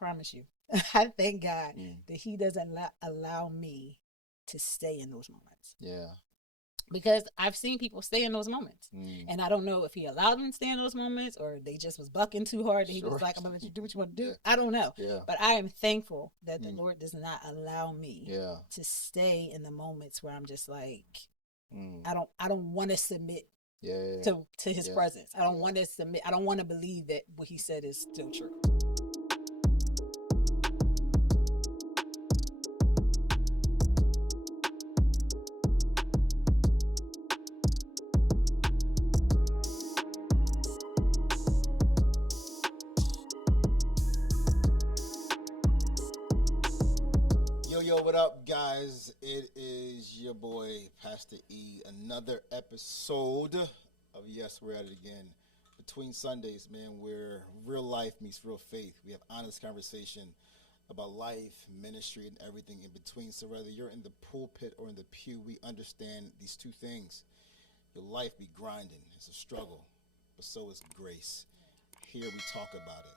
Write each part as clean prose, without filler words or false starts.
promise you, I thank God that He doesn't allow me to stay in those moments. Yeah. Because I've seen people stay in those moments. And I don't know if He allowed them to stay in those moments or they just was bucking too hard and He was like, I'm going to let you do what you want to do. Yeah. I don't know. Yeah. But I am thankful that the Lord does not allow me yeah. to stay in the moments where I'm just like, I don't want to submit to His presence. I don't want to submit. I don't want to believe that what He said is still true. Yo, what up, guys? It is your boy, Pastor E. Another episode of Yes, We're At It Again. Between Sundays, man, where real life meets real faith. We have honest conversation about life, ministry, and everything in between. So whether you're in the pulpit or in the pew, we understand these two things. Your life be grinding. It's a struggle, but so is grace. Here we talk about it.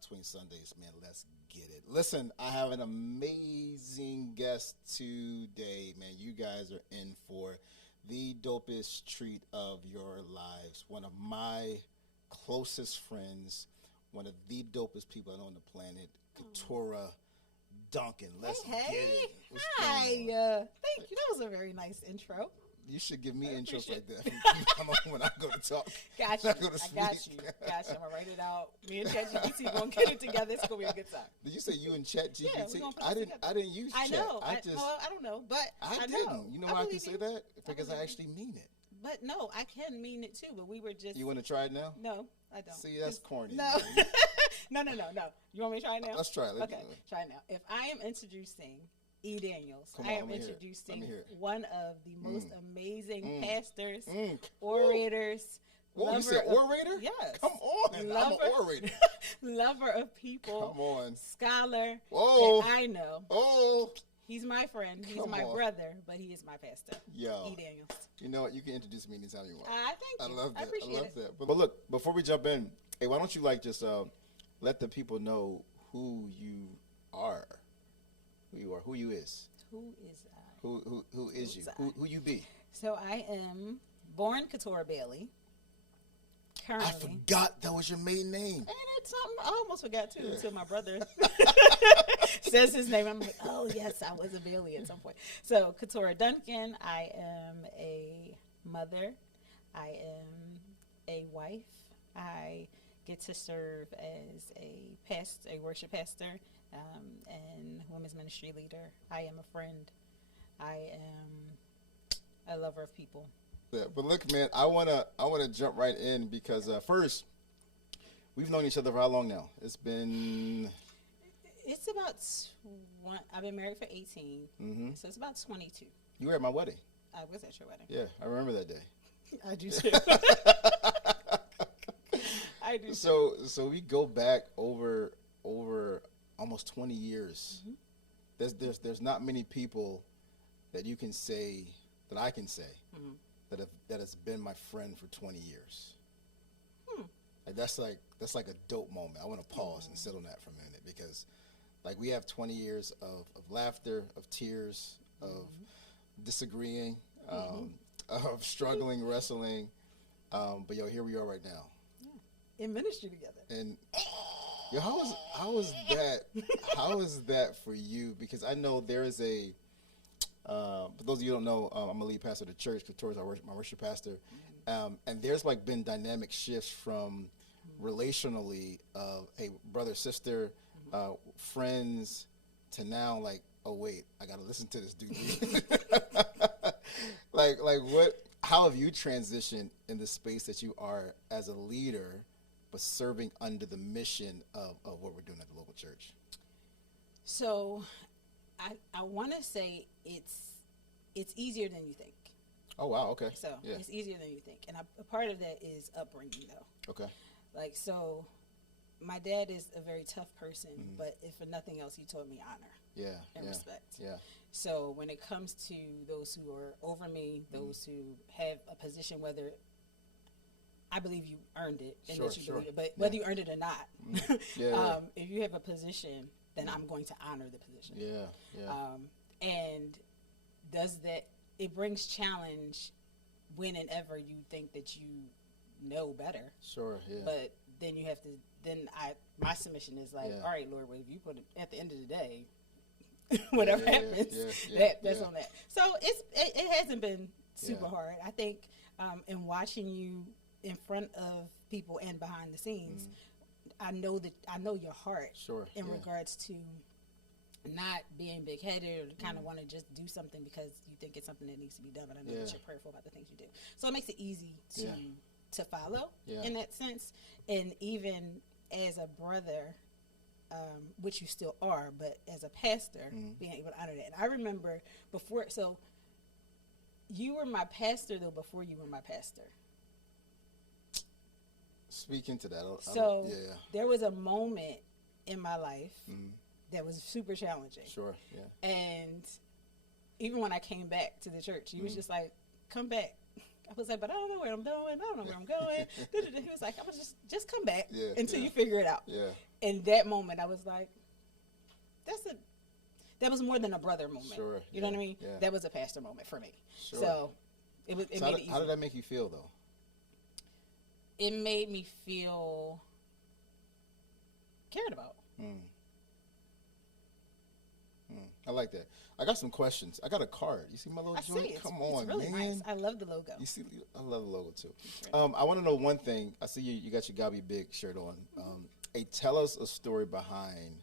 Between Sundays, man, let's get it. Listen, I have an amazing guest today, man. You guys are in for the dopest treat of your lives. One of my closest friends, one of the dopest people I know on the planet, Keturah, Duncan. Let's get it. Hi. Thank you. That was a very nice intro. You should give me intros like that when I go to talk. Got you. I got you. I'm going to write it out. Me and ChatGPT going to get it together. It's going to be a good time. Did you say you and ChatGPT? Yeah, I didn't use Chat. I know. I don't know, but I didn't. Know. You know why I can say that? Because I actually mean it. But no, I can mean it too, but we were just... You want to try it now? No, I don't. See, that's corny. No. No. You want me to try it now? Let's try it. Okay, try it now. If I am introducing E. Daniels, I am introducing one of the most amazing pastors, orators. Whoa, you said orator? Yes. Come on. I'm an orator. Lover of people. Come on. Scholar. Whoa. I know. Oh. He's my friend. He's my brother, but he is my pastor. Yo. E. Daniels. You know what? You can introduce me anytime you want. Thank you. I love that. I appreciate that. But look, before we jump in, hey, why don't you just let the people know who you are? Who you are, who you is. Who is I? Who is you? Who you be? So I am born Keturah Bailey. Currently. I forgot that was your maiden name. And it's something I almost forgot too until my brother says his name. I'm like, oh yes, I was a Bailey at some point. So Keturah Duncan, I am a mother. I am a wife. I get to serve as a worship pastor, and women's ministry leader. I am a friend. I am a lover of people. Yeah, but look, man, I wanna jump right in because first, we've known each other for how long now? It's about I've been married for 18, so it's about 22. You were at my wedding. I was at your wedding. Yeah, I remember that day. I do too. I do. So we go back over almost 20 years. There's not many people that you can say that I can say that has been my friend for 20 years. Like that's like a dope moment. I want to pause and sit on that for a minute because like we have 20 years of laughter, of tears, of disagreeing, of struggling, wrestling. But here we are right now. In ministry together. And how is that for you? Because I know there is for those of you who don't know, I'm a lead pastor of the church. Keturah is my worship pastor. And there's been dynamic shifts from relationally of, hey, brother, sister, friends, to now oh wait, I got to listen to this dude. how have you transitioned in the space that you are as a leader, but serving under the mission of what we're doing at the local church? So I want to say it's easier than you think. Oh, wow. Okay. So it's easier than you think. And a part of that is upbringing, though. Okay. So my dad is a very tough person, but if for nothing else, he taught me honor and respect. Yeah. So when it comes to those who are over me, those who have a position, whether I believe you earned it and Sure, that you sure. believe it. But whether you earned it or not, Yeah. if you have a position, then I'm going to honor the position. And does that, it brings challenge when and ever you think that you know better. Sure, yeah. But then you have to, my submission is like, all right, Lord, well, if you put it at the end of the day, whatever happens, that's on that. So it hasn't been super hard. I think in watching you in front of people and behind the scenes, I know your heart in regards to not being big-headed or kind of want to just do something because you think it's something that needs to be done, but I know that you're prayerful about the things you do. So it makes it easy to follow in that sense. And even as a brother, which you still are, but as a pastor, being able to honor that. And I remember before, so you were my pastor, though, before you were my pastor. Speaking to that. There was a moment in my life that was super challenging. Sure, yeah. And even when I came back to the church, he was just like, come back. I was like, but I don't know where I'm going. I don't know where I'm going. He was like, I was just come back until you figure it out. Yeah. In that moment, I was like, that was more than a brother moment. Sure. You know what I mean? Yeah. That was a pastor moment for me. Sure. So it made it easy. How did that make you feel, though? It made me feel cared about. I like that. I got some questions. I got a card. You see my little joint? See it. Come on, it's really man. nice. I love the logo. You see, I love the logo too. I want to know one thing. I see you got your Gabi Big shirt on. Hey, tell us a story behind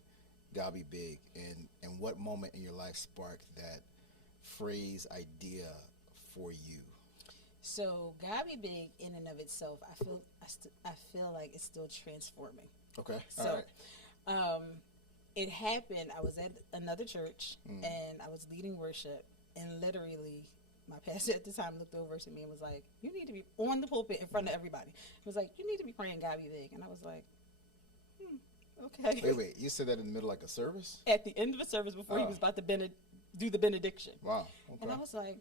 Gabi Big and what moment in your life sparked that phrase idea for you. So Gabi Big, in and of itself, I feel like it's still transforming. Okay. So, it happened. I was at another church and I was leading worship, and literally, my pastor at the time looked over to me and was like, "You need to be on the pulpit in front of everybody." He was like, "You need to be praying Gabi Big," and I was like, "Okay." Wait. You said that in the middle of like a service? At the end of the service, before he was about to do the benediction. Wow. Okay. And I was like,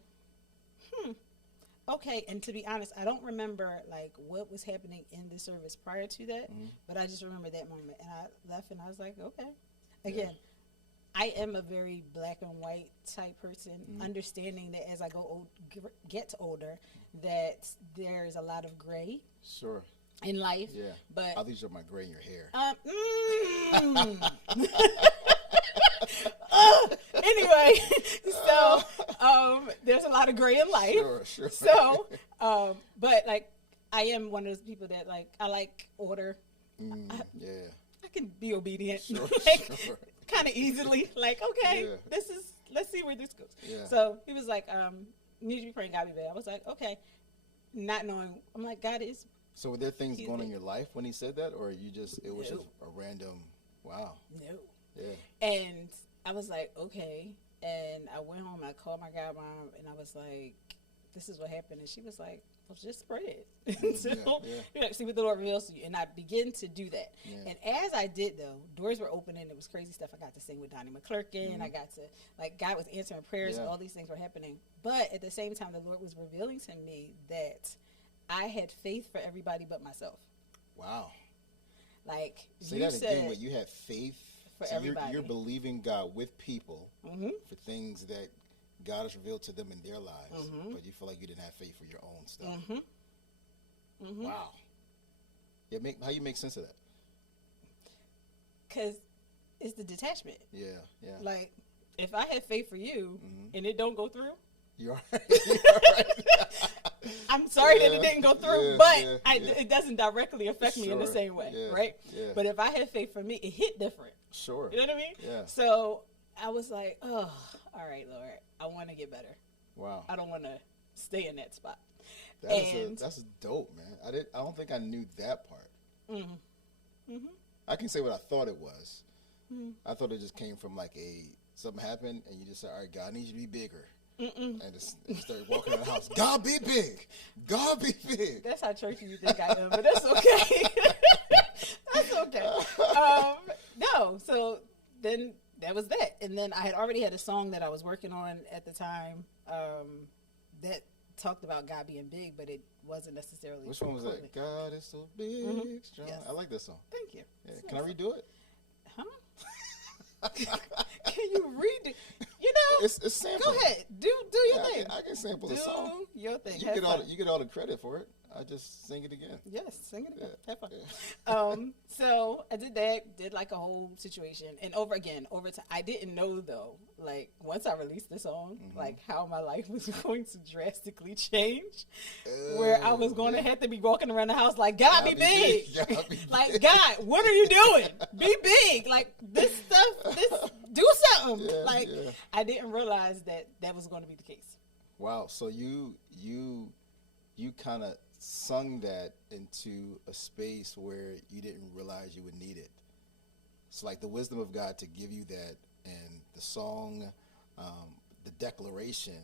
okay. And to be honest, I don't remember like what was happening in the service prior to that, but I just remember that moment. And I left and I was like, okay. Again, I am a very black and white type person, understanding that as I get older, that there's a lot of gray. Sure. In life. Yeah. But all these are my gray in your hair. Anyway, so there's a lot of gray in life. Sure. So, but like, I am one of those people that like, I like order. I can be obedient, kind of easily. Like, okay, let's see where this goes. Yeah. So he was like, "You need to be praying Gabi Big." I was like, okay, not knowing. I'm like, God is. So were there things going on in your life when he said that, or it was just a random? Wow. No. Yeah. And I was like, okay. And I went home and I called my godmom and I was like, this is what happened. And she was like, well, just pray it. You know, see what the Lord reveals to you. And I began to do that. Yeah. And as I did, though, doors were opening. It was crazy stuff. I got to sing with Donnie McClurkin. I got to, like, God was answering prayers. All these things were happening. But at the same time, the Lord was revealing to me that I had faith for everybody but myself. Wow. Like, say that again, where you had faith for everybody. You're believing God with people for things that God has revealed to them in their lives, but you feel like you didn't have faith for your own stuff. Wow. Yeah, how you make sense of that? Because it's the detachment. Yeah. Like, if I have faith for you and it don't go through, you're right. I'm sorry that it didn't go through, but it doesn't directly affect me in the same way, right? Yeah. But if I have faith for me, it hit different. Sure. You know what I mean? Yeah. So I was like, oh, all right, Lord, I want to get better. Wow. I don't want to stay in that spot. That's dope, man. I don't think I knew that part. I can say what I thought it was. I thought it just came from like something happened and you just said, all right, God needs you to be bigger. And just started walking around the house. God be big. God be big. That's how churchy you think I am, but that's okay. That's okay. No, so then that was that. And then I had already had a song that I was working on at the time that talked about God being big, but it wasn't necessarily. Which one was that? God is so big, strong. Yes. I like that song. Thank you. Yeah. Can I redo it? Huh? Can you read it? You know, it's sample. Go ahead, do your thing. I can sample the song. Do your thing. You get all the credit for it. I just sing it again. Yes, sing it again. Yeah. Have fun. So I did that, did like a whole situation, and over time. I didn't know though, like once I released the song, like how my life was going to drastically change, where I was going to have to be walking around the house like, God be big. Like, God, what are you doing? Be big. Like this stuff, do something. I didn't realize that was going to be the case. Wow. So you kind of sung that into a space where you didn't realize you would need it. It's like the wisdom of God to give you that, and the song, the declaration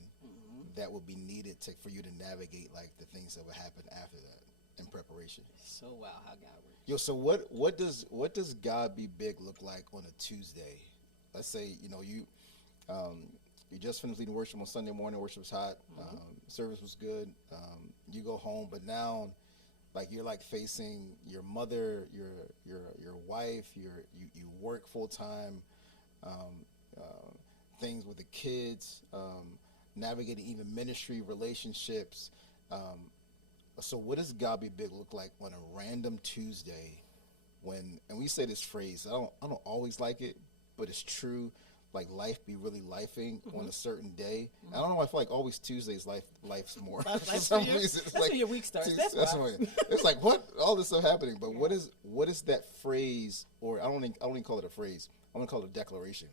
that would be needed for you to navigate like the things that would happen after that in preparation. So wow, how God works. Yo, so what does God be big look like on a Tuesday? Let's say you just finished leading worship on Sunday morning. Worship was hot. Service was good. You go home, but now, like you're like facing your mother, your wife. You work full time. Things with the kids. Navigating even ministry relationships. So what does God be big look like on a random Tuesday? And we say this phrase. I don't always like it, but it's true. Like life be really lifing on a certain day. I don't know. I feel like always Tuesdays life's more. For some reason, that's when your week starts. That's why. It's like what all this stuff happening. But what is that phrase? Or I don't even call it a phrase. I'm gonna call it a declaration.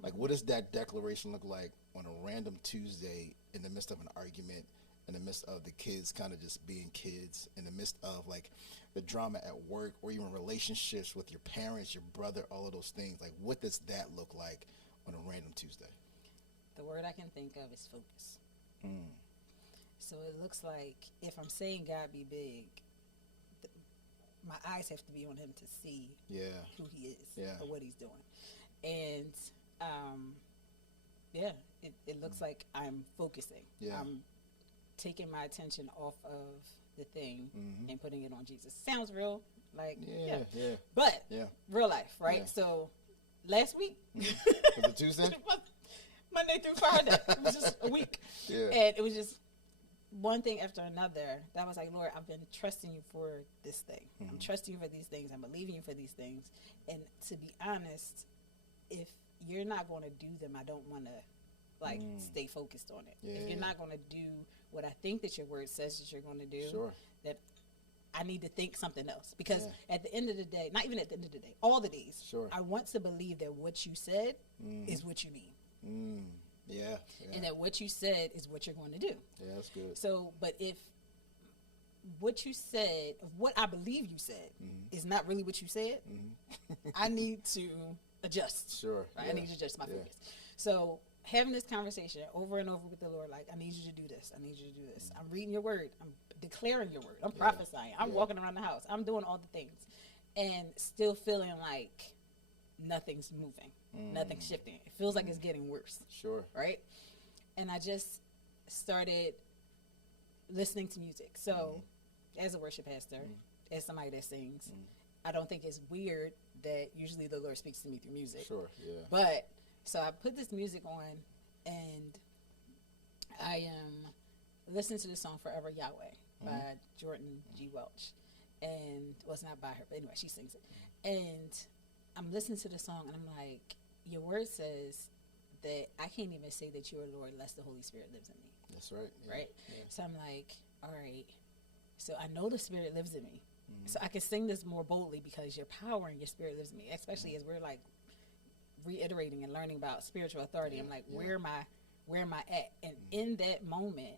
Like what does that declaration look like on a random Tuesday in the midst of an argument, in the midst of the kids kind of just being kids, in the midst of like the drama at work, or even relationships with your parents, your brother, all of those things? Like what does that look like on a random Tuesday? The word I can think of is focus. So it looks like if I'm saying God be big, my eyes have to be on him to see who he is or what he's doing. And it looks like I'm focusing. I'm taking my attention off of the thing and putting it on Jesus. Sounds real, like but real life, right? So last week, was it Tuesday? Monday through Friday. It was just a week. And it was just one thing after another. That was like, Lord, I've been trusting you for this thing. I'm trusting you for these things. I'm believing you for these things. And to be honest, if you're not going to do them, I don't want to stay focused on it. If you're not going to do what I think that your word says that you're going to do, that I need to think something else. Because at the end of the day, not even at the end of the day, all the days, I want to believe that what you said is what you mean. And that what you said is what you're going to do. Yeah, that's good. So, but if what you said, what I believe you said, is not really what you said, I need to adjust. Right? I need to adjust my focus. So, having this conversation over and over with the Lord, like, I need you to do this. I need you to do this. I'm reading your word. I'm declaring your word. I'm prophesying. I'm walking around the house. I'm doing all the things. And still feeling like nothing's moving. Nothing's shifting. It feels like it's getting worse. Right? And I just started listening to music. So, as a worship pastor, as somebody that sings, I don't think it's weird that usually the Lord speaks to me through music. But, so I put this music on, and I am listening to the song Forever Yahweh by Jordan G. Welch. And, well, it's not by her, but anyway, she sings it. And I'm listening to the song, and I'm like, your word says that I can't even say that you are Lord unless the Holy Spirit lives in me. That's right. Right? So I'm like, all right, so I know the Spirit lives in me. So I can sing this more boldly because your power and your Spirit lives in me, especially as we're like reiterating and learning about spiritual authority. I'm like, where am I at? And in that moment,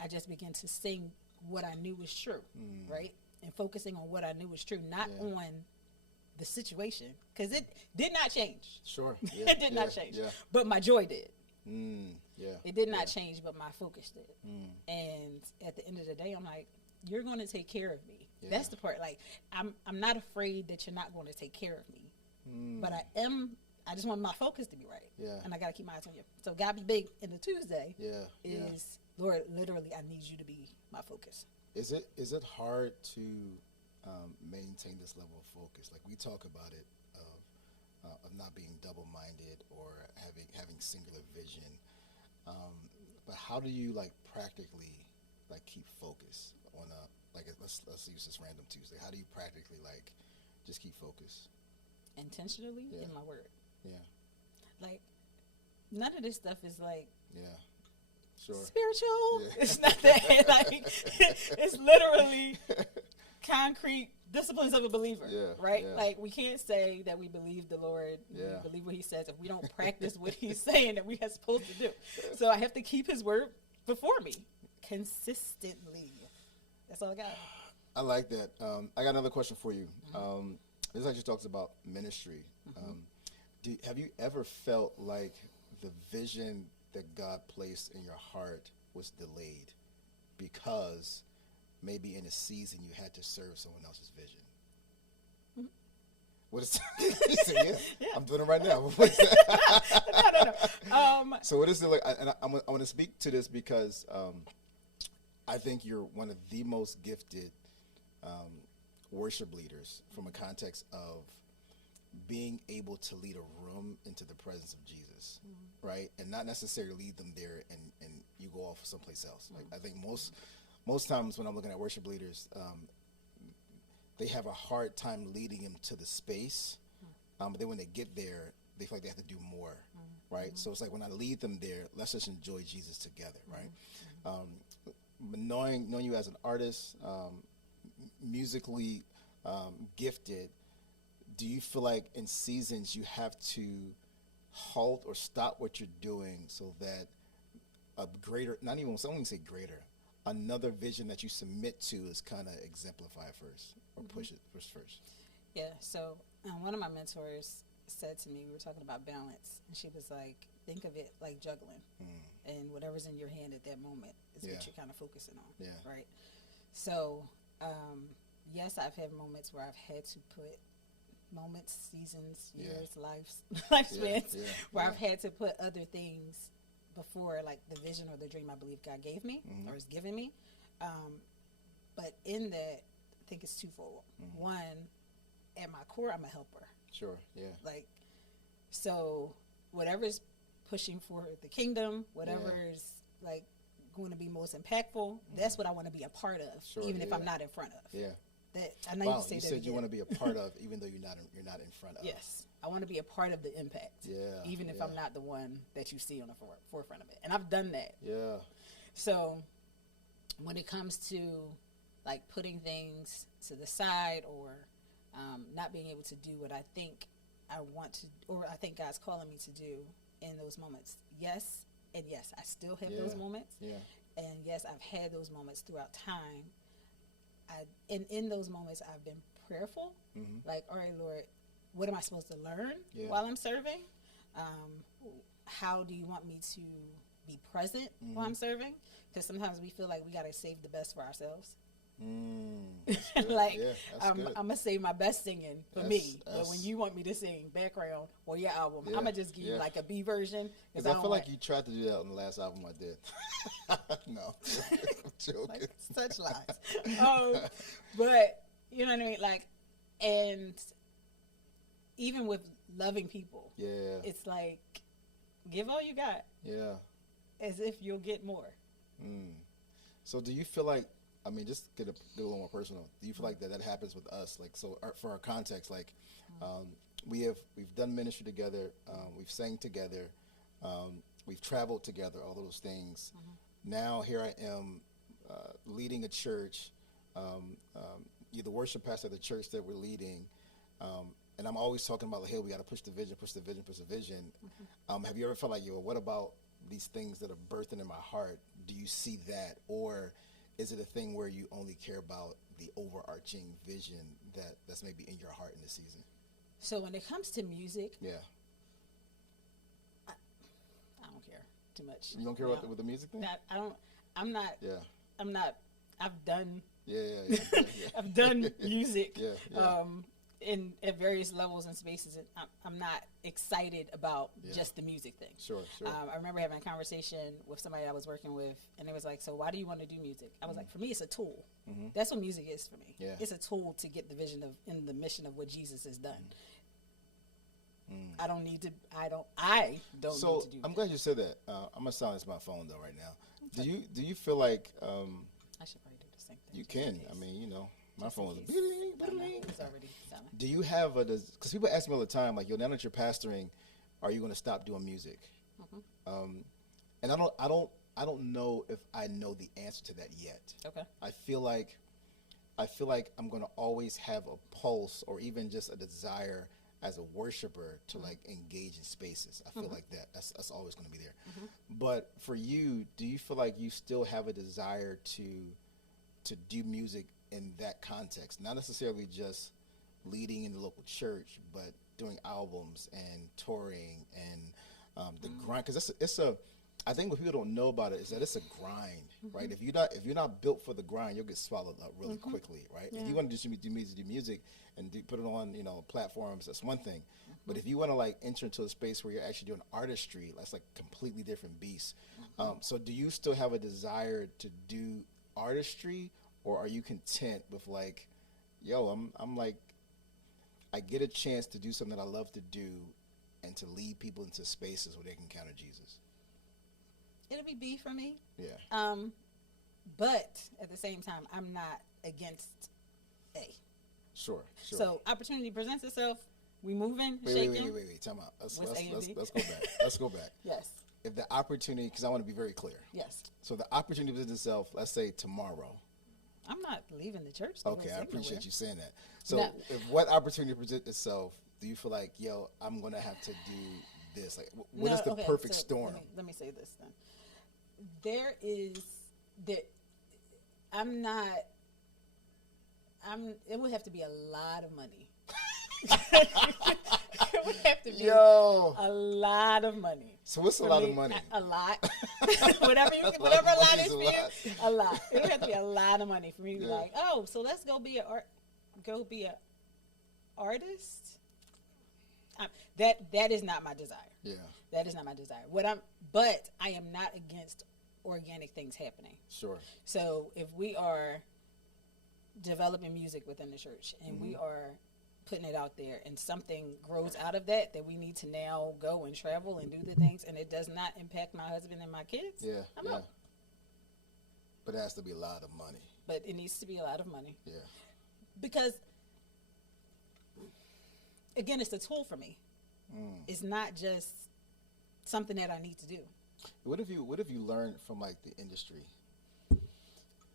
I just began to sing what I knew was true, right? And focusing on what I knew was true, not on the situation, because it did not change. It did not change, but my joy did. It did not change, but my focus did. And at the end of the day, I'm like, you're going to take care of me. That's the part. Like, I'm not afraid that you're not going to take care of me, but I just want my focus to be right. Yeah. And I got to keep my eyes on you. So God be big in the Tuesday Yeah. Lord, literally, I need you to be my focus. Is it hard to maintain this level of focus? Like we talk about it of not being double-minded or having singular vision. But how do you like practically like keep focus on let's use this random Tuesday. How do you practically like just keep focus? Intentionally in my word. Yeah. Like none of this stuff is like Yeah. spiritual. It's not that like it's literally concrete disciplines of a believer, right? Yeah. Like we can't say that we believe the Lord, we believe what he says if we don't practice what he's saying that we are supposed to do. So I have to keep his word before me consistently. That's all I got. I like that. I got another question for you. This actually talks about ministry. Have you ever felt like the vision that God placed in your heart was delayed because maybe in a season you had to serve someone else's vision? What is you say, yeah. I'm doing it right now. What is that? No. So what is it like? And I want to speak to this because I think you're one of the most gifted worship leaders from a context of being able to lead a room into the presence of Jesus, right? And not necessarily lead them there and you go off someplace else. Like I think most times when I'm looking at worship leaders, they have a hard time leading them to the space. But then when they get there, they feel like they have to do more, right? So it's like when I lead them there, let's just enjoy Jesus together, right? Knowing you as an artist, musically gifted, do you feel like in seasons you have to halt or stop what you're doing so that a greater, not even, I won't say greater, another vision that you submit to is kind of exemplified first or push first? Yeah, so one of my mentors said to me, we were talking about balance, and she was like, think of it like juggling, and whatever's in your hand at that moment is what you're kind of focusing on, right? So, yes, I've had moments where I've had to put seasons, years, lifespans, where I've had to put other things before, like the vision or the dream I believe God gave me or is giving me. But in that, I think it's twofold. One, at my core, I'm a helper. Sure, yeah. Like, so whatever's pushing for the kingdom, whatever is like going to be most impactful, that's what I want to be a part of, even if I'm not in front of. Yeah. That I know you said you want to be a part of, even though you're not in front of. Yes, I want to be a part of the impact. Yeah. Even if I'm not the one that you see on the forefront of it, and I've done that. Yeah. So when it comes to like putting things to the side or not being able to do what I think I want to, or I think God's calling me to do in those moments, yes, and yes, I still have those moments. Yeah. And yes, I've had those moments throughout time. In those moments, I've been prayerful. Like, all right, Lord, what am I supposed to learn while I'm serving? How do you want me to be present while I'm serving? Because sometimes we feel like we got to save the best for ourselves. Like, I'm going to save my best singing for me. But when you want me to sing background on your album, I'm going to just give you like a B version. Because I feel like you tried to do that on the last album I did. No, I'm joking. Like, such lies. But, you know what I mean? Like, and even with loving people, it's like, give all you got. Yeah. As if you'll get more. So do you feel like, I mean, just get a little more personal. Do you feel like that happens with us? Like, so for our context, like, we've done ministry together, we've sang together, we've traveled together, all those things. Now here I am leading a church. You're the worship pastor of the church that we're leading, and I'm always talking about, like, hey, we got to push the vision. Have you ever felt like, what about these things that are birthing in my heart? Do you see that, or is it a thing where you only care about the overarching vision that's maybe in your heart in this season? So when it comes to music, I don't care too much. You don't care about with the music thing? I'm not. I've done. Yeah. I've done music. at various levels and spaces, and I'm not excited about just the music thing. Sure. I remember having a conversation with somebody I was working with, and it was like, so why do you want to do music? I was like, for me, it's a tool. That's what music is for me. Yeah. It's a tool to get the vision of and the mission of what Jesus has done. I don't need to. I don't need to do. So I'm that. glad you said that. I'm gonna silence my phone though right now. Okay. Do you feel like I should probably do the same thing. You can. I mean, you know, my phone was. It's already sounding. Do you have because people ask me all the time, like, yo, now that you're pastoring, are you going to stop doing music? And I don't know if I know the answer to that yet. Okay. I feel like I'm going to always have a pulse or even just a desire as a worshiper to like engage in spaces. I feel like that's always going to be there. But for you, do you feel like you still have a desire to do music in that context, not necessarily just leading in the local church, but doing albums and touring and the grind? Because I think what people don't know about it is that it's a grind, right? If you're not built for the grind, you'll get swallowed up really quickly, right? Yeah. If you want to do music and put it on, platforms, that's one thing. But if you want to like enter into a space where you're actually doing artistry, that's like completely different beast. So do you still have a desire to do artistry, or are you content with like, yo, I'm like, I get a chance to do something that I love to do and to lead people into spaces where they can encounter Jesus? It'll be B for me. Yeah. But at the same time, I'm not against A. Sure. So opportunity presents itself. We moving, shaking. Wait. Time out. Let's go back. Let's go back. Yes. If the opportunity, because I want to be very clear. Yes. So the opportunity presents itself, let's say tomorrow. I'm not leaving the church. Okay, I appreciate you saying that. So if what opportunity presents itself, do you feel like, yo, I'm going to have to do this? Like, what is the perfect storm? Let me say this then. It would have to be a lot of money. It would have to be a lot of money. So what's a lot of money? A lot. whatever a lot is for you, a lot. It would have to be a lot of money for me to be like, oh, so let's go be an artist. That is not my desire. Yeah. That is not my desire. But I am not against organic things happening. Sure. So if we are developing music within the church and we are putting it out there and something grows out of that we need to now go and travel and do the things and it does not impact my husband and my kids, I'm out. But it has to be a lot of money. But it needs to be a lot of money. Yeah. Because, again, it's a tool for me. It's not just something that I need to do. What have you learned from like the industry?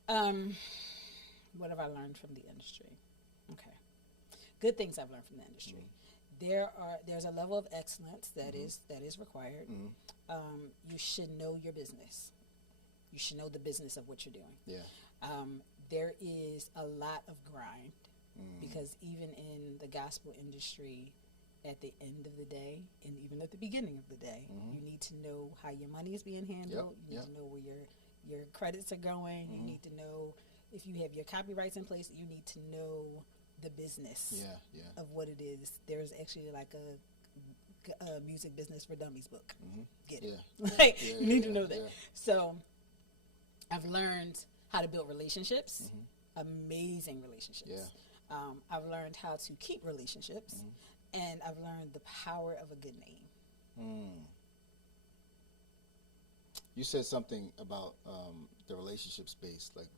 What have I learned from the industry? Okay. Good things I've learned from the industry. There's a level of excellence that is required. You should know your business. You should know the business of what you're doing. Yeah. There is a lot of grind because even in the gospel industry, at the end of the day, and even at the beginning of the day, you need to know how your money is being handled. You need to know where your credits are going. You need to know if you have your copyrights in place. You need to know the business of what it is. There's actually like a music business for dummies book. Get it? You need to know that. Yeah. So I've learned how to build relationships, amazing relationships. Yeah. I've learned how to keep relationships, and I've learned the power of a good name. You said something about the relationship space. Like,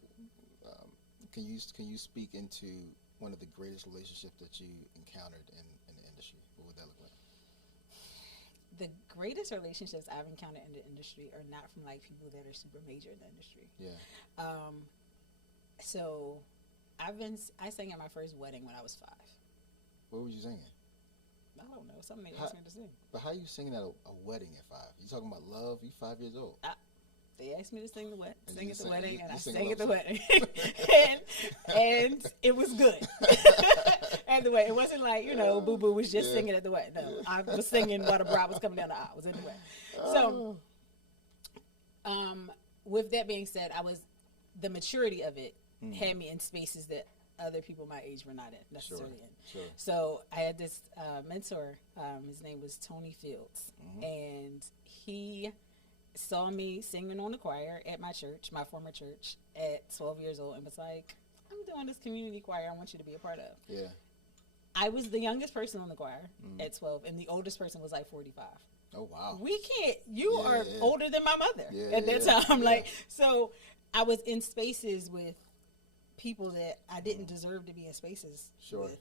can you speak into one of the greatest relationships that you encountered in the industry? What would that look like? The greatest relationships I've encountered in the industry are not from like people that are super major in the industry. Yeah. So I sang at my first wedding when I was 5. What were you singing? I don't know. Something they asked me to sing. But how are you singing at a wedding at 5? You talking about love? You 5 years old. They asked me to sing at the wedding, and I sang at the wedding, and it was good. And the way it wasn't like Boo Boo was just singing at the wedding. No, I was singing while the bride was coming down the aisle. I was in the wedding. So, with that being said, the maturity of it had me in spaces that other people my age were not in necessarily in. Sure. So I had this mentor. His name was Tony Fields, and he saw me singing on the choir at my church, my former church, at 12 years old, and was like, "I'm doing this community choir. I want you to be a part of." Yeah. I was the youngest person on the choir at 12, and the oldest person was like 45. Oh, wow. We can't. You are older than my mother at that time. Yeah. Like, so I was in spaces with people that I didn't deserve to be in spaces with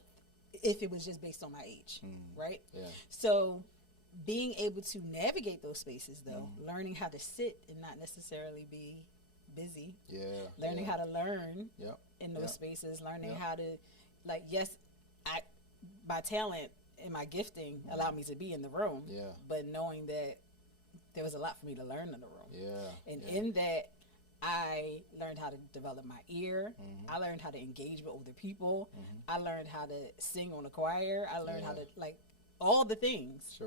if it was just based on my age, right? Yeah. So being able to navigate those spaces, though, learning how to sit and not necessarily be busy, learning how to learn in those spaces, learning how to, like, yes, my talent and my gifting allowed me to be in the room, but knowing that there was a lot for me to learn in the room. And in that, I learned how to develop my ear. I learned how to engage with older people. I learned how to sing on the choir. I learned how to, like, all the things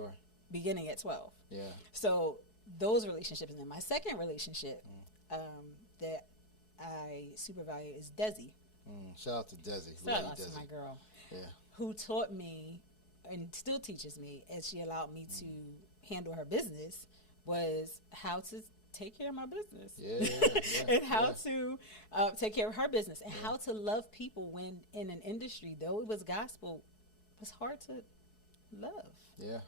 beginning at 12. So those relationships. And then my second relationship that I super value is Desi. Shout out to Desi. Shout out to my girl. Who taught me and still teaches me, as she allowed me to handle her business, was how to take care of my business and how to take care of her business and how to love people when in an industry, though it was gospel, it was hard to love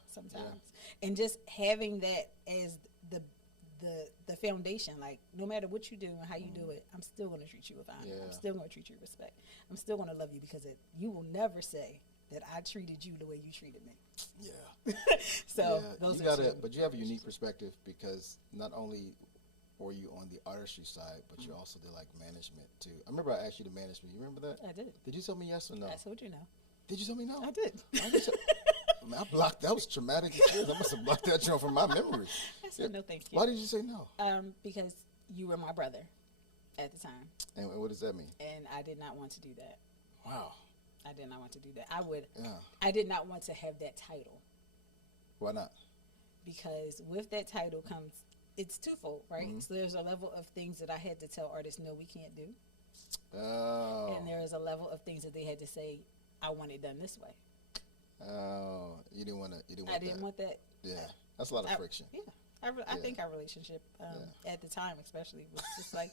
sometimes. And just having that as the foundation, like, no matter what you do and how you do it, I'm still going to treat you with honor. I'm still going to treat you with respect. I'm still going to love you, because you will never say that I treated you the way you treated me. So those are two. But you have a unique perspective, because not only were you on the artistry side, but you also did, like, management too. I remember I asked you to manage me. You remember that? I did. Did you tell me yes or no? I told you no. Did you tell me no? I did. I blocked. That was traumatic experience. I must have blocked that joint from my memory. I said no, thank you. Why did you say no? Because you were my brother at the time. And what does that mean? And I did not want to do that. Wow. I did not want to do that. I did not want to have that title. Why not? Because with that title comes, it's twofold, right? So there's a level of things that I had to tell artists, no, we can't do. Oh. And there is a level of things that they had to say, I want it done this way. Oh, you didn't want that. I didn't want that. Yeah, that's a lot of friction. Yeah. I think our relationship at the time, especially, was just like,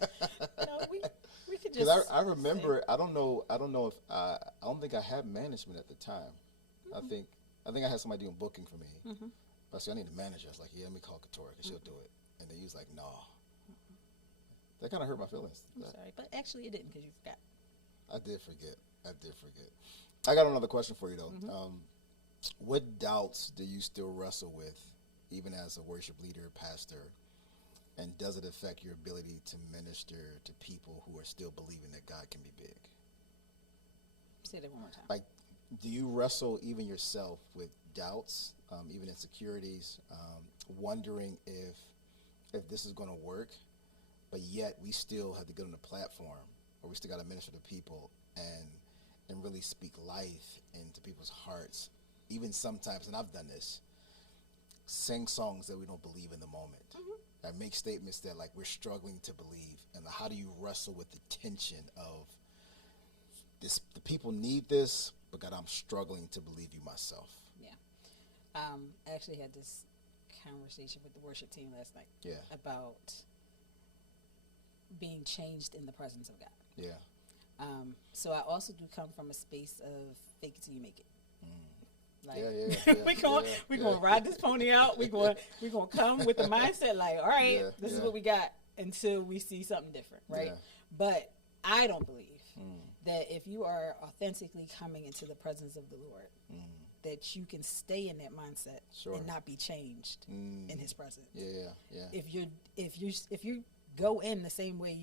we could just. Because I remember, I don't know if I don't think I had management at the time. I think I had somebody doing booking for me. But I said, I need a manager. I was like, yeah, let me call Keturah, because she'll do it. And then he was like, no. That kind of hurt my feelings. I'm sorry, but actually it didn't, because you forgot. I did forget. I got another question for you, though. What doubts do you still wrestle with, even as a worship leader, pastor, and does it affect your ability to minister to people who are still believing that God can be big? Say that one more time. Like, do you wrestle even yourself with doubts, even insecurities, wondering if this is going to work, but yet we still have to get on the platform, or we still got to minister to people and really speak life into people's hearts, even sometimes, and I've done this, sing songs that we don't believe in the moment. That make statements that, like, we're struggling to believe. And how do you wrestle with the tension of this? The people need this, but God, I'm struggling to believe you myself. I actually had this conversation with the worship team last night about being changed in the presence of God. So I also do come from a space of fake it till you make it. Like, we're gonna ride this pony out. We're gonna come with the mindset like, all right, this is what we got until we see something different, right? But I don't believe that if you are authentically coming into the presence of the Lord, that you can stay in that mindset and not be changed in His presence. If you go in the same way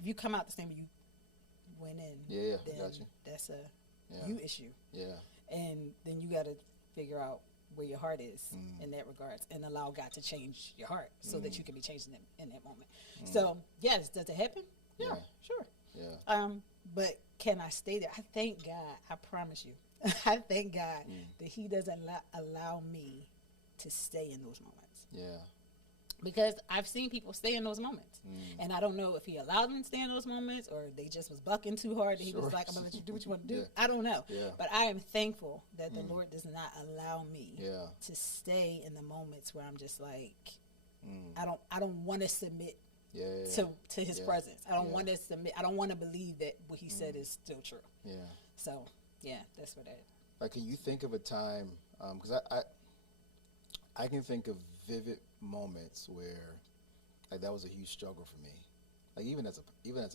if you come out the same way you went in, then that's a you issue. And then you got to figure out where your heart is in that regards, and allow God to change your heart so that you can be changed in that moment. So, yes, does it happen? Yeah, sure. But can I stay there? I thank God. I promise you. I thank God that He doesn't allow me to stay in those moments. Because I've seen people stay in those moments. And I don't know if he allowed them to stay in those moments or they just was bucking too hard. He was like, I'm going to let you do what you want to do. I don't know. But I am thankful that the Lord does not allow me to stay in the moments where I'm just like, I don't want to submit to his presence. I don't want to submit. I don't want to believe that what he said is still true. So, that's what that is. Like, can you think of a time, because I can think of vivid moments where, like, that was a huge struggle for me. Like, even as a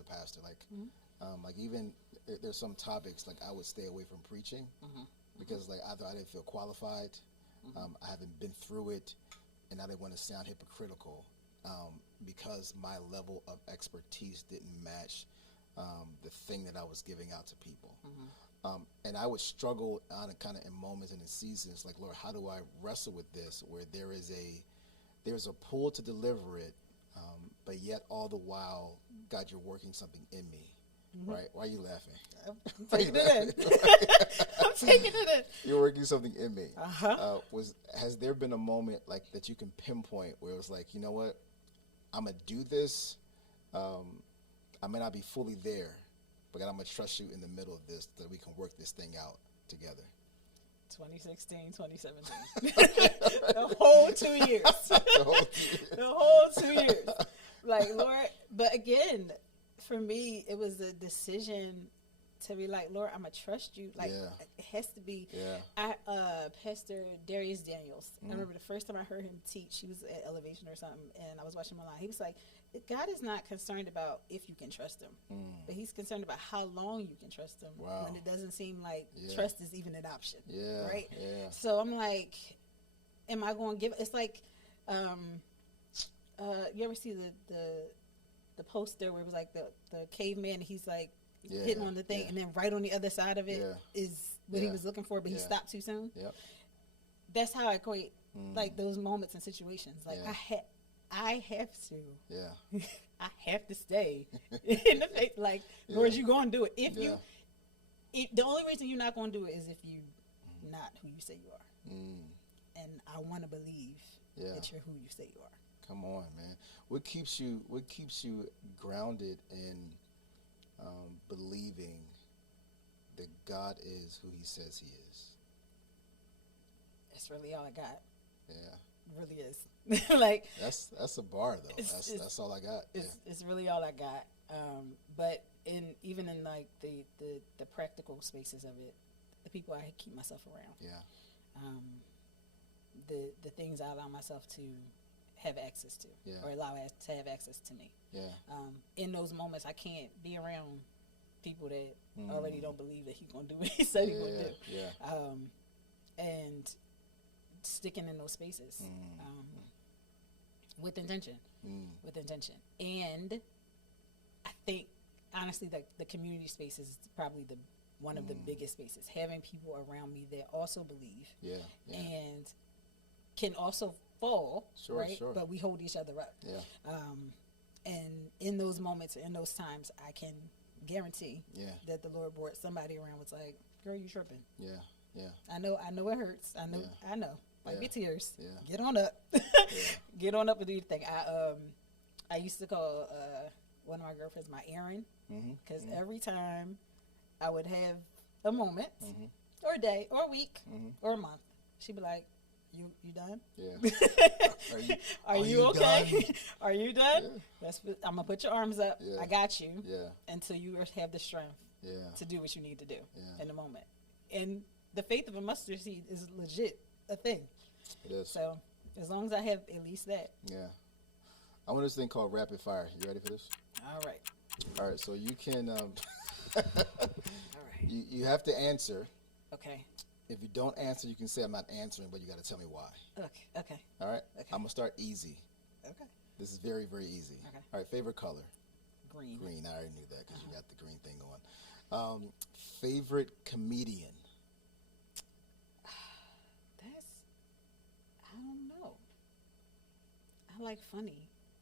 pastor, like, like, even there's some topics, like, I would stay away from preaching because, like, either I didn't feel qualified, I haven't been through it, and I didn't want to sound hypocritical because my level of expertise didn't match the thing that I was giving out to people. And I would struggle on kind of in moments and in seasons, like, Lord, how do I wrestle with this, where there's a pull to deliver it, but yet all the while, God, you're working something in me, right? Why are you laughing? I'm taking it in. I'm taking it in. You're working something in me. Has there been a moment like that you can pinpoint where it was like, you know what, I'm gonna do this. I may not be fully there, but God, I'm going to trust you in the middle of this, that we can work this thing out together. 2016, 2017. The whole 2 years. The whole 2 years. Like, Lord, but again, for me, it was a decision to be like, Lord, I'm going to trust you. Like, it has to be. Pastor Darius Daniels, I remember the first time I heard him teach, he was at Elevation or something, and I was watching him online. He was like, God is not concerned about if you can trust him, but he's concerned about how long you can trust him when it doesn't seem like trust is even an option, right? So I'm like, am I going to give, it's like, you ever see the poster where it was like the caveman, and he's like, hitting on the thing, and then right on the other side of it is what he was looking for, but he stopped too soon. That's how I equate like those moments and situations. Like I have to. I have to stay in the faith. Like, Lord, you going to do it. If you, the only reason you're not going to do it is if you not who you say you are. And I want to believe that you're who you say you are. Come on, man. What keeps you grounded in believing that God is who he says he is? That's really all I got. Yeah. It really is. Like, that's a bar though. That's all I got. It's really all I got. But even in like the practical spaces of it, the people I keep myself around. The things I allow myself to have access to, or allow to have access to me. In those moments, I can't be around people that already don't believe that he's gonna do what he said he's gonna do. And sticking in those spaces with intention, and I think honestly that the community space is probably one of the biggest spaces. Having people around me that also believe, and can also fall, right? But we hold each other up. And in those moments, in those times, I can guarantee that the Lord brought somebody around was like, girl, you tripping. I know it hurts. I know. Wipe your tears. Get on up. Get on up and do your thing. I used to call one of my girlfriends my Erin, because every time I would have a moment, or a day, or a week, or a month, she'd be like, You done? Are you okay? Done? Are you done? I'm gonna put your arms up. I got you. Until you have the strength to do what you need to do in the moment. And the faith of a mustard seed is legit a thing. It is. So as long as I have at least that. I want this thing called rapid fire. You ready for this? All right. So you can. All right. You have to answer. Okay. If you don't answer, you can say I'm not answering, but you got to tell me why. Okay. All right? Okay. I'm going to start easy. Okay. This is very, very easy. Okay. All right, favorite color? Green. Green. I already knew that because you got the green thing going. Favorite comedian? I don't know. I like funny.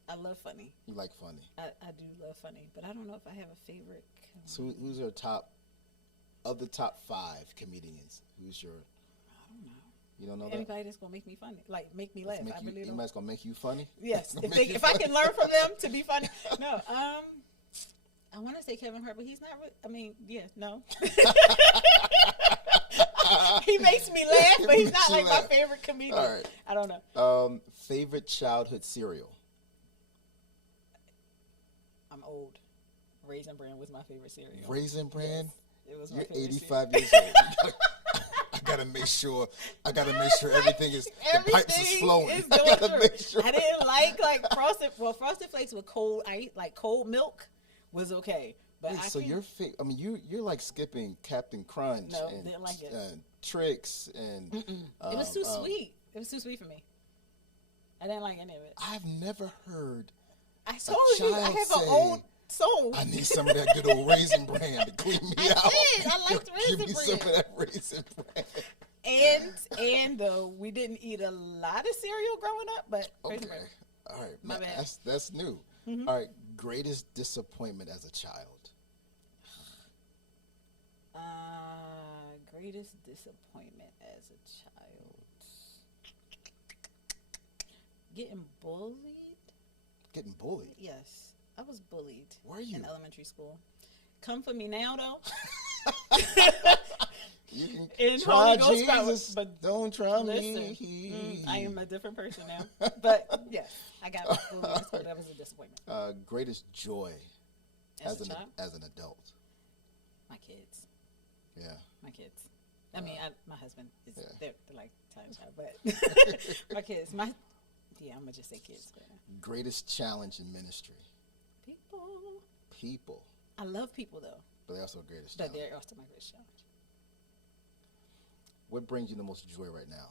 I love funny. You like funny? I do love funny, but I don't know if I have a favorite comedian. So who's your top, of the top 5 comedians, who's your... I don't know. You don't know that? Anybody that's gonna make me funny, like make me laugh. I really don't. Anybody's gonna make you funny? Yes, if I can learn from them to be funny. No, I want to say Kevin Hart, but he's not. I mean, yeah, no. He makes me laugh, but he's not like my favorite comedian. All right. I don't know. Favorite childhood cereal? I'm old. Raisin Bran was my favorite cereal. Raisin Bran? Yes, it was my You're favorite 85 cereal. years old. I gotta make sure everything is, the pipes is flowing. I gotta make sure. I didn't like Frosted. Well, Frosted Flakes with cold milk was okay. But Wait, so you're like skipping Captain Crunch No, and didn't like it. Tricks and it was too sweet. It was too sweet for me. I didn't like any of it. I've never heard I told you I have an old soul. I need some of that good old Raisin Bran to clean me out. I liked Raisin Give me Bran. some of that Raisin Bran. And though we didn't eat a lot of cereal growing up, but Raisin Bran. All right, My bad. That's new. Mm-hmm. All right, greatest disappointment as a child. Greatest disappointment as a child. Getting bullied? Getting bullied? Yes. I was bullied. Were you? In elementary school. Come for me now, though. You In can Holy try Ghost power, Jesus, but don't try listen, me. I am a different person now. But yes, I got bullied in school. That was a disappointment. Greatest joy As a child? as an adult. My kids. Yeah. My kids. I mean, my husband is they're like time child, but my kids. I'm gonna just say kids. But, Greatest challenge in ministry. People. I love people though. But they're also the greatest But challenge. they're also my greatest challenge. What brings you the most joy right now?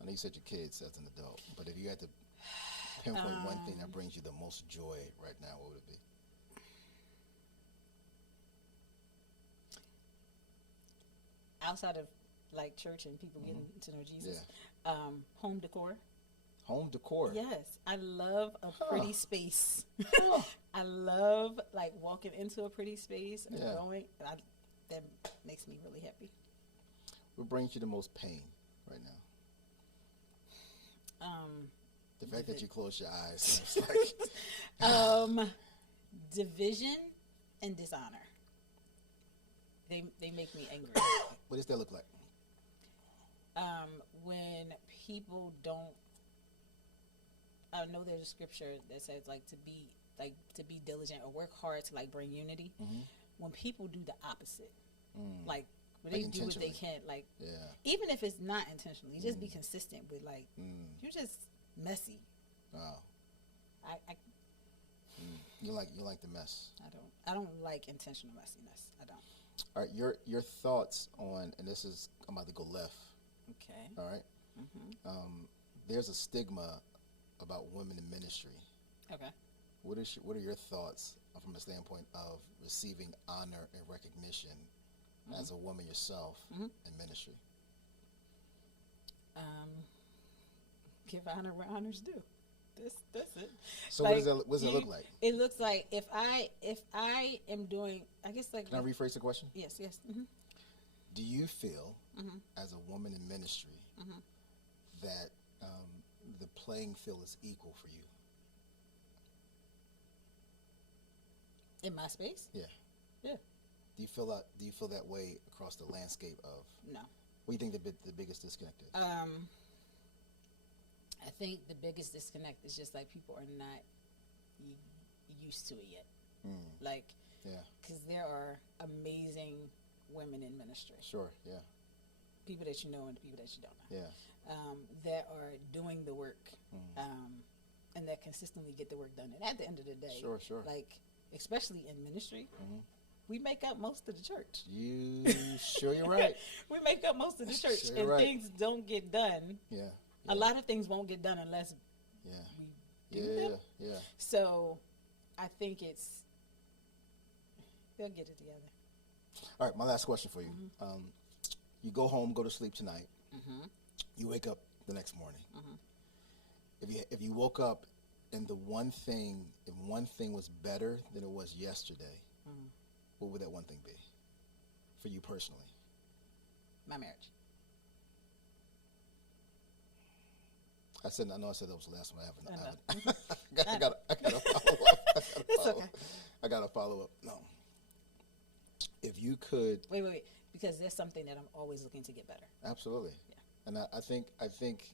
I know you said your kids as an adult, but if you had to pinpoint one thing that brings you the most joy right now, what would it be? Outside of like church and people getting to know Jesus, Yeah. Home decor. Home decor. Yes, I love a pretty space. Huh. I love like walking into a pretty space and Yeah. going. That makes me really happy. What brings you the most pain right now? The fact that you close your eyes. It's like, Division and dishonor. They make me angry. what does that look like? When people don't. I know there's a scripture that says to be diligent or work hard to like bring unity. Mm-hmm. When people do the opposite, when Like they do what they intentionally. can, Yeah. even if it's not intentionally, just be consistent with you're just messy. Wow. I You like the mess. I don't like intentional messiness. I don't. All right, your thoughts on, and this is, I'm about to go left. Okay. All right. There's a stigma about women in ministry. Okay. What are your thoughts from a standpoint of receiving honor and recognition as a woman yourself in ministry? Give honor where honors due. That's it. So what does it look like? It looks like if I am doing, I guess like. Can I rephrase the question? Yes. Do you feel, as a woman in ministry, that the playing field is equal for you? In my space? Yeah. Yeah. Do you feel that way across the landscape of? No. What do you think the biggest disconnect is? I think the biggest disconnect is just like people are not used to it yet. Because there are amazing women in ministry. Sure, yeah. People that you know and people that you don't know. Yeah. That are doing the work and that consistently get the work done. And at the end of the day, Sure. Especially in ministry, we make up most of the church. You sure you're right. We make up most of the church, Sure and right. things don't get done. Yeah. A lot of things won't get done unless we do them. Yeah. So I think they'll get it together. All right, my last question for you. You go home, go to sleep tonight. You wake up the next morning. If you woke up and if one thing was better than it was yesterday, what would that one thing be for you personally? My marriage. I said that was the last one. I haven't. I I got a follow up. It's okay. I got a follow up. No. If you could. Wait. Because that's something that I'm always looking to get better. Absolutely. Yeah. And I think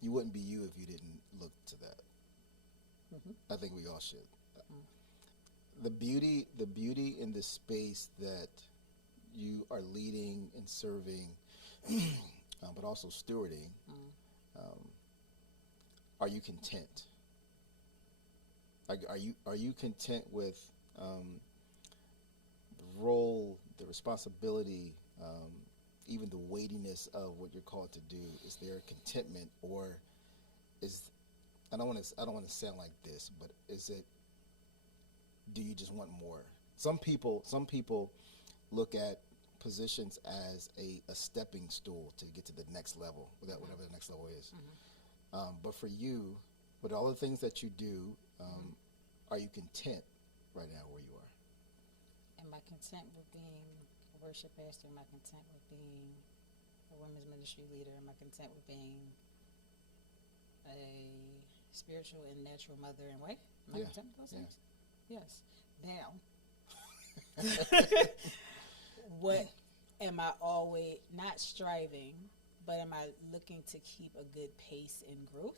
you wouldn't be you if you didn't look to that. I think we all should. The beauty in the space that you are leading and serving, but also stewarding. Are you content? Like, are you content with the role, the responsibility, even the weightiness of what you're called to do? Is there contentment, or is I don't want to sound like this, but is it? Do you just want more? Some people look at positions as a stepping stool to get to the next level, whatever the next level is. But for you, with all the things that you do, are you content right now where you are? Am I content with being a worship pastor? Am I content with being a women's ministry leader? Am I content with being a spiritual and natural mother and wife? Am I content with those things? Yes. Now, what am I always not striving, but am I looking to keep a good pace in growth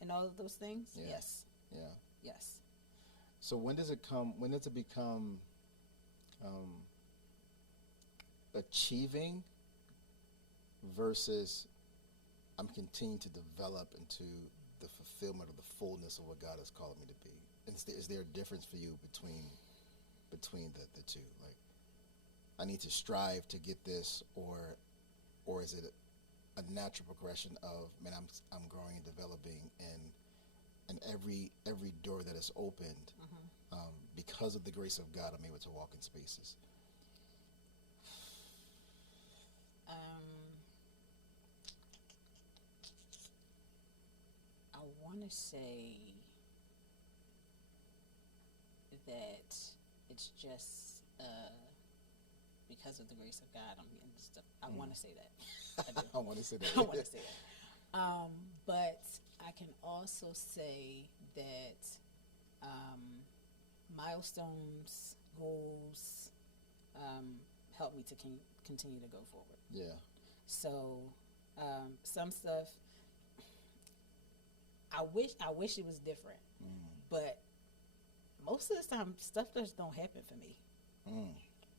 and all of those things? Yeah. Yes. Yeah. Yes. So when does it become achieving versus I'm continuing to develop into the fulfillment of the fullness of what God has called me to be? Is there a difference for you between the two? Like, I need to strive to get this, or is it a natural progression of, man, I'm growing and developing, and every door that is opened, because of the grace of God, I'm able to walk in spaces. I want to say that it's just because of the grace of God I'm getting this stuff. I want to say that. I want to say that. I want to say that. But I can also say that milestones, goals, help me to continue to go forward. Yeah. So some stuff, I wish it was different, but most of the time, stuff just don't happen for me.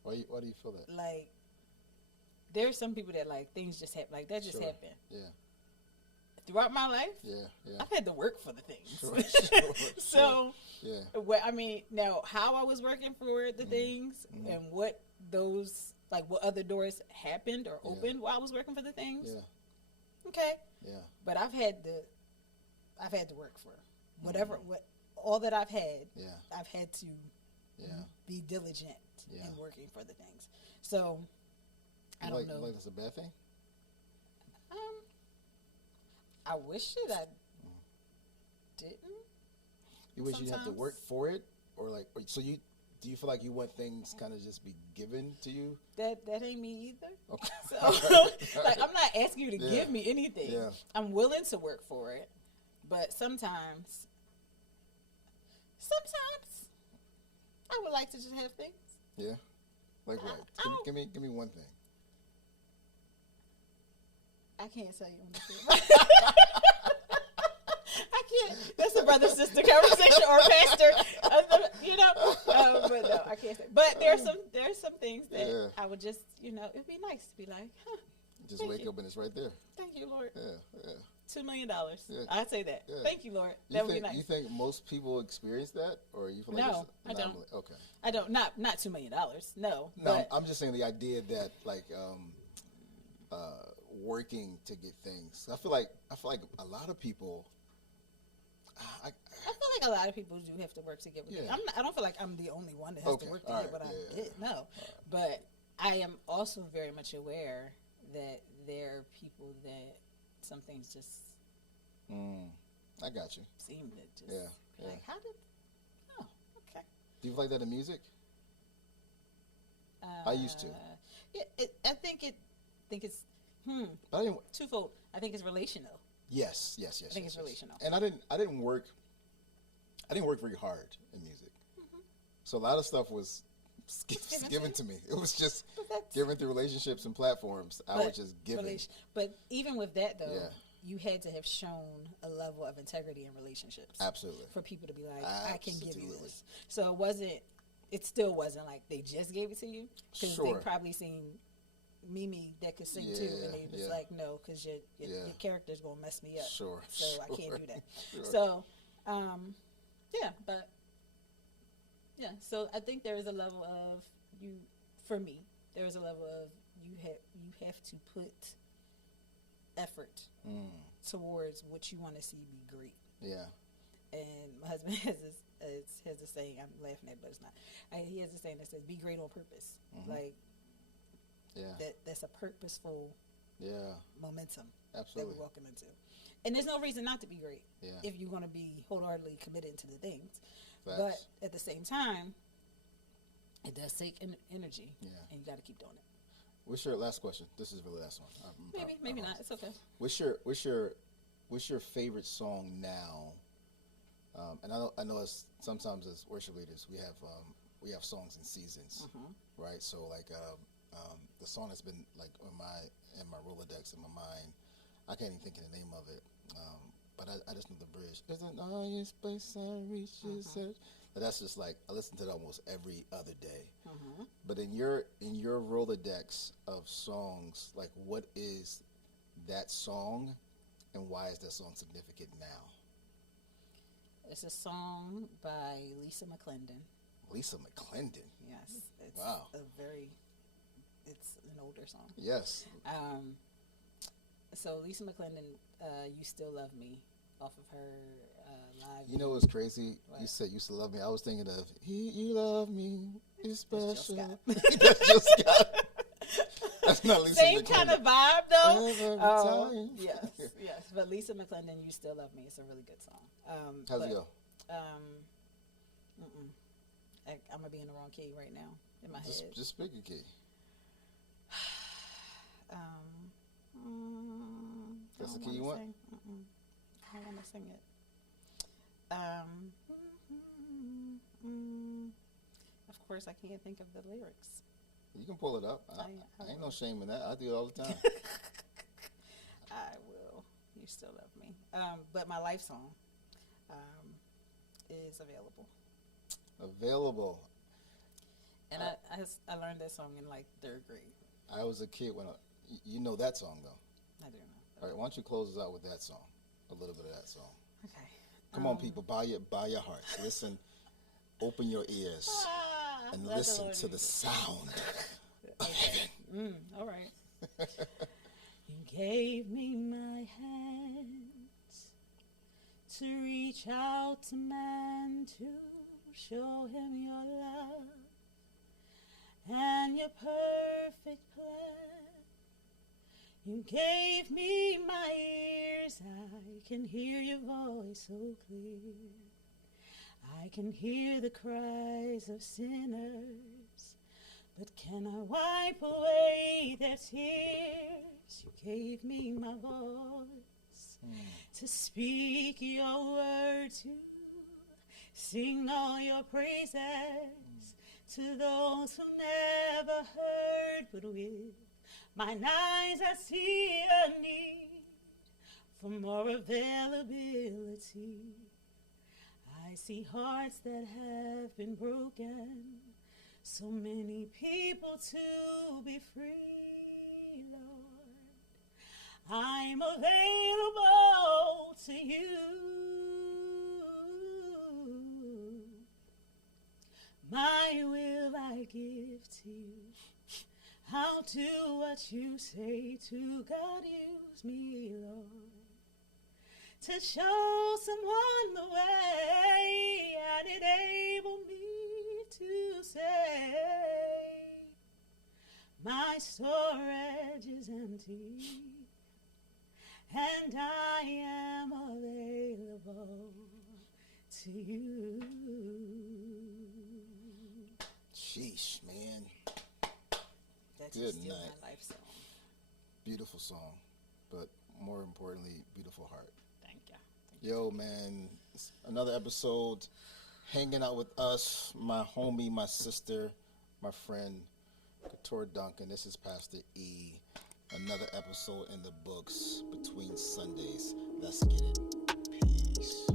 Why do you feel that? Like, there's some people that, like, things just happen. Like, that just happened. Yeah. Throughout my life, I've had to work for the things. So, I mean, now, how I was working for the things and what those, like, what other doors happened or opened while I was working for the things. Yeah. Okay. Yeah. But I've had to work for whatever, all that I've had, I've had to be diligent in working for the things. So, I don't know. Like that's a bad thing? I wish that I didn't. You wish you had to work for it? Or do you feel like you want things kind of just be given to you? That ain't me either. Okay. So, like, I'm not asking you to give me anything. Yeah. I'm willing to work for it. But sometimes I would like to just have things. Yeah? Like what? Give me one thing. I can't tell you on the I can't. That's a brother-sister conversation or pastor. But no, I can't say. But there's some things that I would just, it'd be nice to be like, just wake up and it's right there. Thank you, Lord. Yeah. $2 million. I'd say that. Yeah. Thank you, Lord. That would be nice. You think most people experience that, or you feel like no, I don't. Okay. I don't. Not $2 million. No. No, I'm just saying the idea that working to get things. I feel like a lot of people. I feel like a lot of people do have to work to get what they. I don't feel like I'm the only one that has to work to get what I did. No, right. But I am also very much aware that there are people that some things just. I got you. Seem to just like how did? Oh, okay. Do you like that in music? I used to. Yeah, I think it's twofold. I think it's relational. Yes. I think it's relational. And I didn't work very hard in music. So a lot of stuff was given to me. It was just given through relationships and platforms. I was just given. But even with that, though, you had to have shown a level of integrity in relationships. Absolutely. For people to be like, I can give you this. So it still wasn't like they just gave it to you. Because they probably seen Mimi that could sing too, and they was like, no, because your character's going to mess me up. So I can't do that. So, so I think there is a level of for me, there is a level of you have to put effort towards what you want to see be great. Yeah. And my husband has this saying, I'm laughing at it, but it's not. He has a saying that says, be great on purpose. Like, that's a purposeful momentum that we're walking into. And there's no reason not to be great if you're going to be wholeheartedly committed to the things. Facts. But at the same time, it does take energy, and you got to keep doing it. What's your last question? This is really the last one. Maybe not. It's okay. What's your favorite song now? And I know sometimes as worship leaders we have songs in seasons, right? So like the song that's been like in my Rolodex in my mind, I can't even think of the name of it. But I just know the bridge. There's an highest place I reach is search. That's just like I listen to it almost every other day. But in your Rolodex of songs, like what is that song, and why is that song significant now? It's a song by Lisa McClendon. Lisa McClendon. Yes, it's it's an older song. Yes. So Lisa McClendon, "You Still Love Me," off of her live. You know what's crazy? What? You said "You Still Love Me." I was thinking of "You Love Me." It's special. That's just Scott. That's not Lisa Same McClendon. kind of vibe, though. Yes. But Lisa McClendon, "You Still Love Me." It's a really good song. How's it go? I'm gonna be in the wrong key right now in my head. Just speak a key. That's the key you want? I don't want to sing it. Of course, I can't think of the lyrics. You can pull it up. I ain't no shame in that. I do it all the time. I will. You Still Love Me. But my life song is available. Available. And I learned that song in like 3rd grade. I was a kid when you know that song though. I do know. All right, why don't you close us out with that song? A little bit of that song. Okay. Come on, people, bow your hearts. Listen, open your ears, and listen to the sound of heaven. All right. You gave me my hands to reach out to man, to show him your love and your perfect plan. You gave me my ears, I can hear your voice so clear. I can hear the cries of sinners, but can I wipe away their tears? You gave me my voice to speak your word, to sing all your praises to those who never heard, but with mine eyes I see a need for more availability. I see hearts that have been broken, so many people to be free, Lord. I'm available to you. My will I give to you. I'll do what you say to. God, use me, Lord, to show someone the way and enable me to say, my storage is empty and I am available to you. Sheesh, man. That's Good still night. My life song. Beautiful song, but more importantly, beautiful beautiful heart. Thank you. Yo, man, it's another episode. Hanging out with us, my homie, my sister, my friend, Keturah Duncan. This is Pastor E. Another episode in the books between Sundays. Let's get it. Peace.